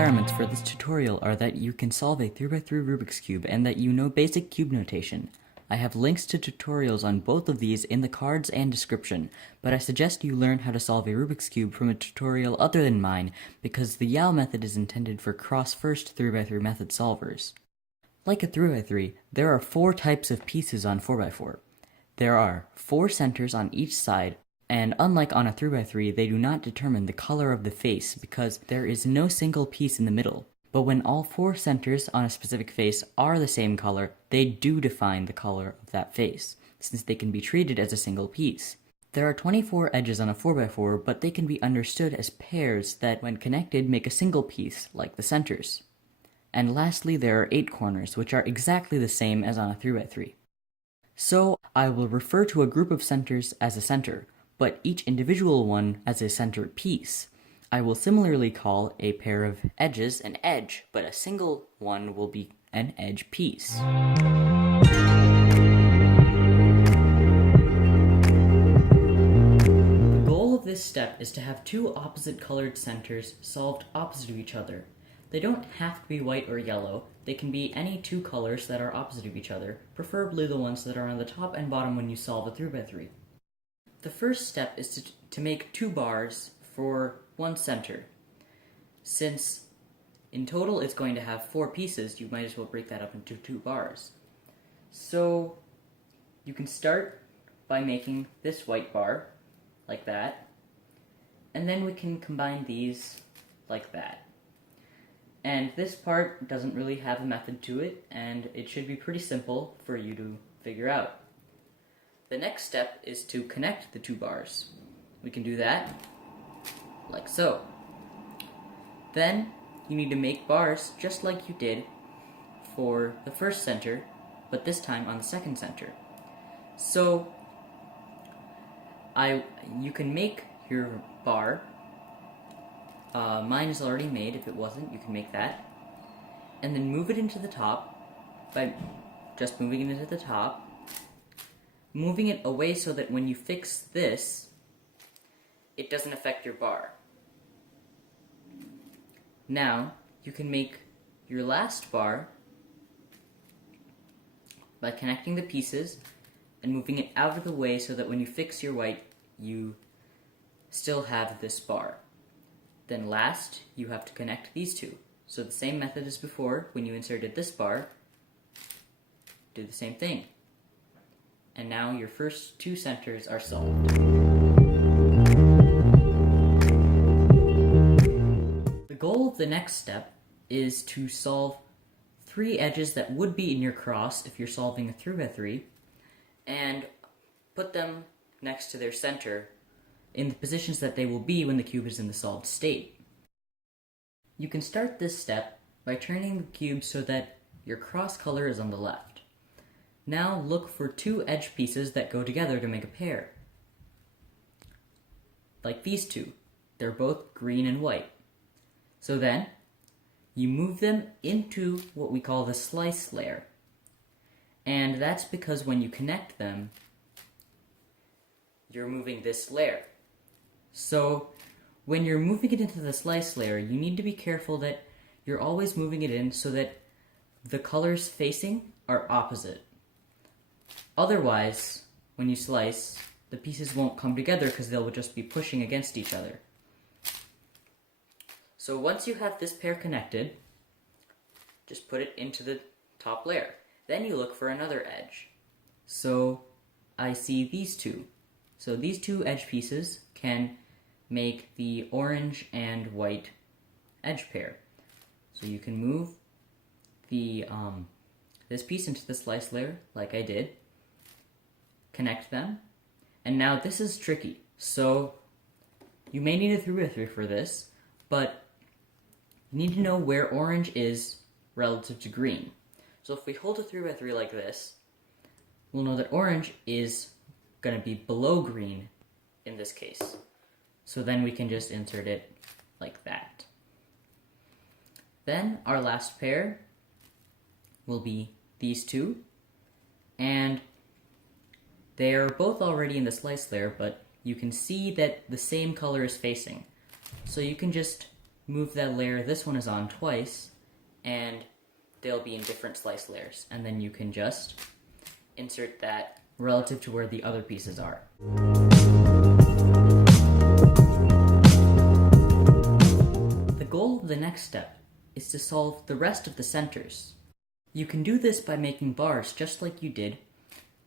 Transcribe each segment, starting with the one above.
requirements for this tutorial are that you can solve a 3x3 Rubik's Cube and that you know basic cube notation. I have links to tutorials on both of these in the cards and description, but I suggest you learn how to solve a Rubik's Cube from a tutorial other than mine because the YAO method is intended for cross-first 3x3 method solvers. Like a 3x3, there are 4 types of pieces on 4x4. There are 4 centers on each side, and unlike on a 3x3, they do not determine the color of the face because there is no single piece in the middle. But when all 4 centers on a specific face are the same color, they do define the color of that face, since they can be treated as a single piece. There are 24 edges on a 4x4, but they can be understood as pairs that, when connected, make a single piece, like the centers. And lastly, there are 8 corners, which are exactly the same as on a 3x3. So, I will refer to a group of centers as a center, but each individual one as a centered piece. I will similarly call a pair of edges an edge, but a single one will be an edge piece. The goal of this step is to have 2 opposite colored centers solved opposite of each other. They don't have to be white or yellow. They can be any 2 colors that are opposite of each other, preferably the ones that are on the top and bottom when you solve a 3x3. The first step is to make 2 bars for 1 center. Since in total it's going to have 4 pieces, you might as well break that up into 2 bars. So you can start by making this white bar, like that, and then we can combine these like that. And this part doesn't really have a method to it, and it should be pretty simple for you to figure out. The next step is to connect the 2 bars. We can do that like so. Then you need to make bars just like you did for the first center, but this time on the second center. So you can make your bar. Mine is already made. If it wasn't, you can make that. And then move it into the top by just moving it into the top. Moving it away so that when you fix this, it doesn't affect your bar. Now, you can make your last bar by connecting the pieces and moving it out of the way so that when you fix your white, you still have this bar. Then last, you have to connect these 2. So the same method as before, when you inserted this bar, do the same thing. And now your first 2 centers are solved. The goal of the next step is to solve 3 edges that would be in your cross if you're solving a 3x3, and put them next to their center in the positions that they will be when the cube is in the solved state. You can start this step by turning the cube so that your cross color is on the left. Now look for 2 edge pieces that go together to make a pair. Like these 2. They're both green and white. So then, you move them into what we call the slice layer. And that's because when you connect them, you're moving this layer. So when you're moving it into the slice layer, you need to be careful that you're always moving it in so that the colors facing are opposite. Otherwise, when you slice, the pieces won't come together because they'll just be pushing against each other. So once you have this pair connected, just put it into the top layer. Then you look for another edge. So I see these 2. So these 2 edge pieces can make the orange and white edge pair. So you can move the this piece into the slice layer, like I did, connect them, and now this is tricky. So you may need a 3x3 for this, but you need to know where orange is relative to green. So if we hold a 3x3 like this, we'll know that orange is going to be below green in this case. So then we can just insert it like that. Then our last pair will be these 2, and they are both already in the slice layer, but you can see that the same color is facing. So you can just move that layer this one is on twice, and they'll be in different slice layers. And then you can just insert that relative to where the other pieces are. The goal of the next step is to solve the rest of the centers. You can do this by making bars just like you did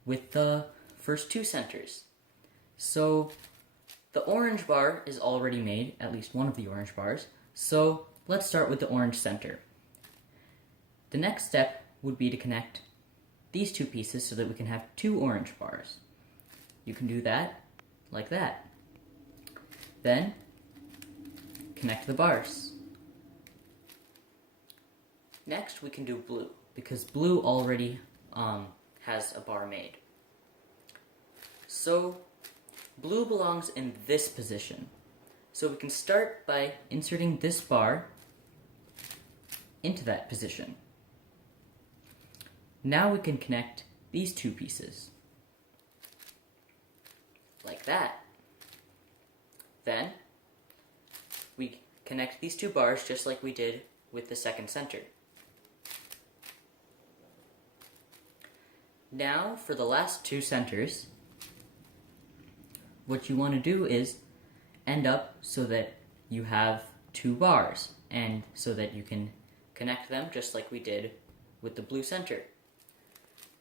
with the first two centers. So the orange bar is already made, at least one of the orange bars, so let's start with the orange center. The next step would be to connect these two pieces so that we can have two orange bars. You can do that like that. Then connect the bars. Next we can do blue, because blue already has a bar made. So blue belongs in this position. So we can start by inserting this bar into that position. Now we can connect these two pieces. Like that. Then we connect these two bars just like we did with the second center. Now for the last two centers, what you want to do is end up so that you have two bars, and so that you can connect them just like we did with the blue center.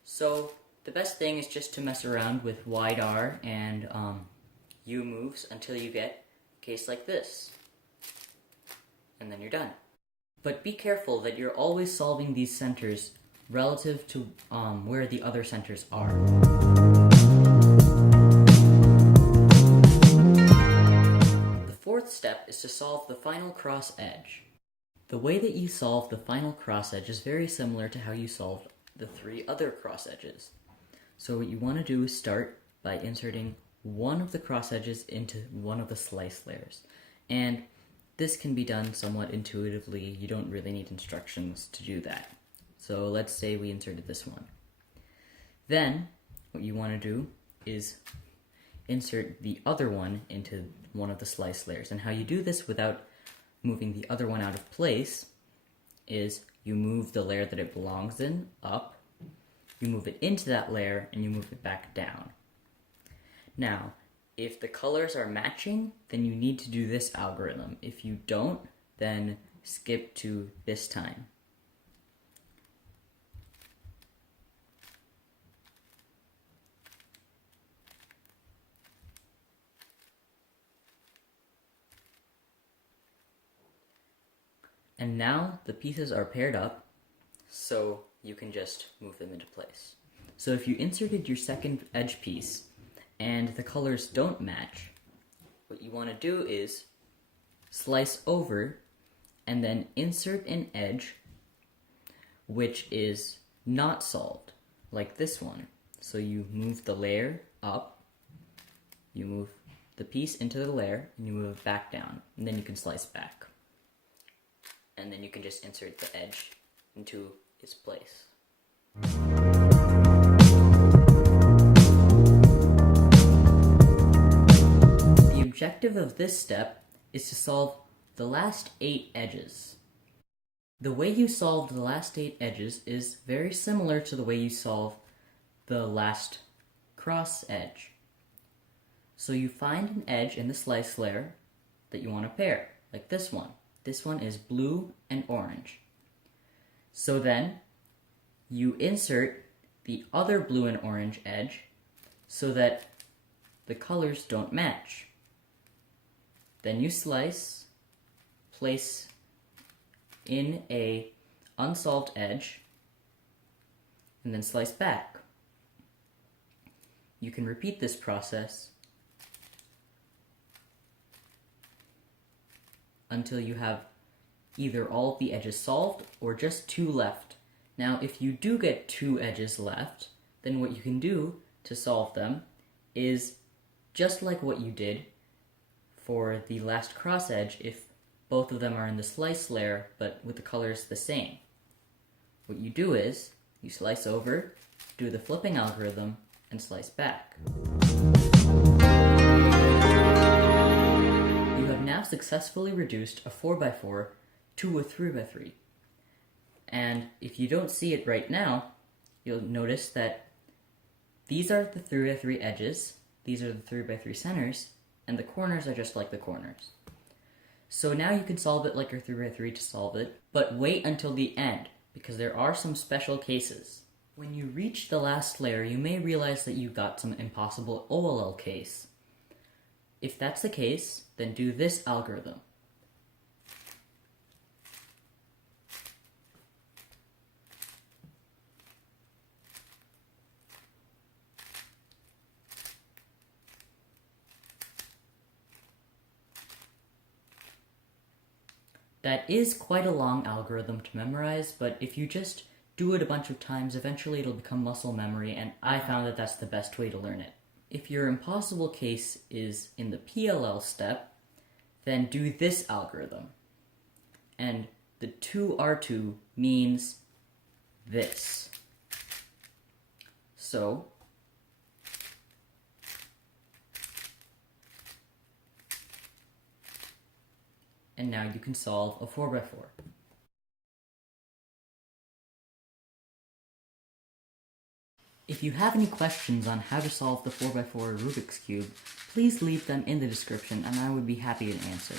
So the best thing is just to mess around with wide R and U moves until you get a case like this. And then you're done. But be careful that you're always solving these centers relative to where the other centers are. The fourth step is to solve the final cross edge. The way that you solve the final cross edge is very similar to how you solved the three other cross edges. So what you want to do is start by inserting one of the cross edges into one of the slice layers. And this can be done somewhat intuitively. You don't really need instructions to do that. So let's say we inserted this one. Then what you want to do is insert the other one into one of the slice layers. And how you do this without moving the other one out of place is you move the layer that it belongs in up, you move it into that layer, and you move it back down. Now, if the colors are matching, then you need to do this algorithm. If you don't, then skip to this time. And now the pieces are paired up, so you can just move them into place. So if you inserted your second edge piece and the colors don't match, what you want to do is slice over and then insert an edge which is not solved, like this one. So you move the layer up, you move the piece into the layer, and you move it back down, and then you can slice back. And then you can just insert the edge into its place. The objective of this step is to solve the last 8 edges. The way you solved the last 8 edges is very similar to the way you solve the last cross edge. So you find an edge in the slice layer that you want to pair, like this one. This one is blue and orange. So then you insert the other blue and orange edge so that the colors don't match. Then you slice, place in a unsolved edge, and then slice back. You can repeat this process until you have either all of the edges solved or just 2 left. Now, if you do get 2 edges left, then what you can do to solve them is just like what you did for the last cross edge if both of them are in the slice layer but with the colors the same. What you do is you slice over, do the flipping algorithm, and slice back. You have now successfully reduced a 4x4 to a 3x3. And if you don't see it right now, you'll notice that these are the 3x3 edges, these are the 3x3 centers, and the corners are just like the corners. So now you can solve it like your 3x3 to solve it, but wait until the end, because there are some special cases. When you reach the last layer, you may realize that you got some impossible OLL case. If that's the case, then do this algorithm. That is quite a long algorithm to memorize, but if you just do it a bunch of times, eventually it'll become muscle memory, and I found that that's the best way to learn it. If your impossible case is in the PLL step, then do this algorithm. And the 2R2 means this. So, and now you can solve a 4x4. If you have any questions on how to solve the 4x4 Rubik's Cube, please leave them in the description and I would be happy to answer.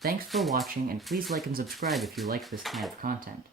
Thanks for watching, and please like and subscribe if you like this kind of content.